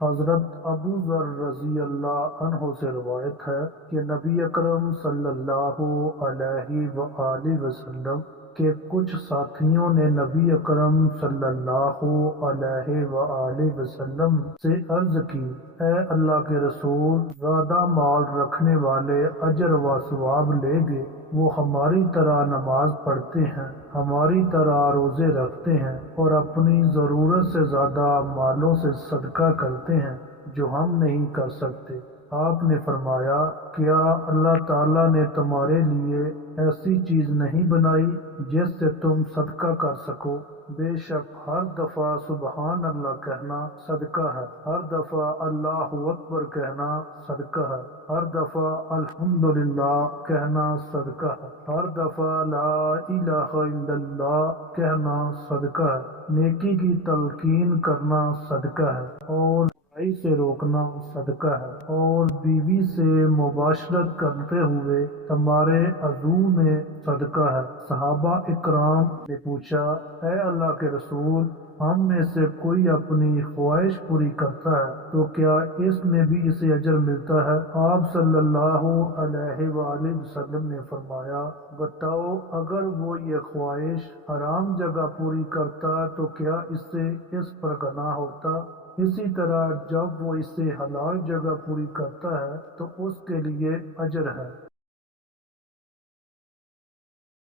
حضرت ابو ذر رضی اللہ عنہ سے روایت ہے کہ نبی اکرم صلی اللہ علیہ وآلہ وسلم کے کچھ ساتھیوں نے نبی اکرم صلی اللہ علیہ وآلہ وسلم سے عرض کی، اے اللہ کے رسول، زیادہ مال رکھنے والے اجر و ثواب لے گے؟ وہ ہماری طرح نماز پڑھتے ہیں، ہماری طرح روزے رکھتے ہیں اور اپنی ضرورت سے زیادہ مالوں سے صدقہ کرتے ہیں جو ہم نہیں کر سکتے۔ آپ نے فرمایا، کیا اللہ تعالیٰ نے تمہارے لیے ایسی چیز نہیں بنائی جس سے تم صدقہ کر سکو؟ بے شک ہر دفعہ سبحان اللہ کہنا صدقہ ہے، ہر دفعہ اللہ اکبر کہنا صدقہ ہے، ہر دفعہ الحمدللہ کہنا صدقہ ہے، ہر دفعہ لا الہ الا اللہ کہنا صدقہ ہے، نیکی کی تلقین کرنا صدقہ ہے، اور برائی سے روکنا صدقہ ہے، اور بیوی سے مباشرت کرتے ہوئے تمہارے عضو میں صدقہ ہے۔ صحابہ اکرام نے پوچھا، اے اللہ کے رسول، ہم میں سے کوئی اپنی خواہش پوری کرتا ہے تو کیا اس میں بھی اسے اجر ملتا ہے؟ آپ صلی اللہ علیہ وآلہ وسلم نے فرمایا، بتاؤ، اگر وہ یہ خواہش حرام جگہ پوری کرتا تو کیا اس سے اس پر گناہ ہوتا؟ اسی طرح جب وہ اسے حلال جگہ پوری کرتا ہے تو اس کے لیے اجر ہے۔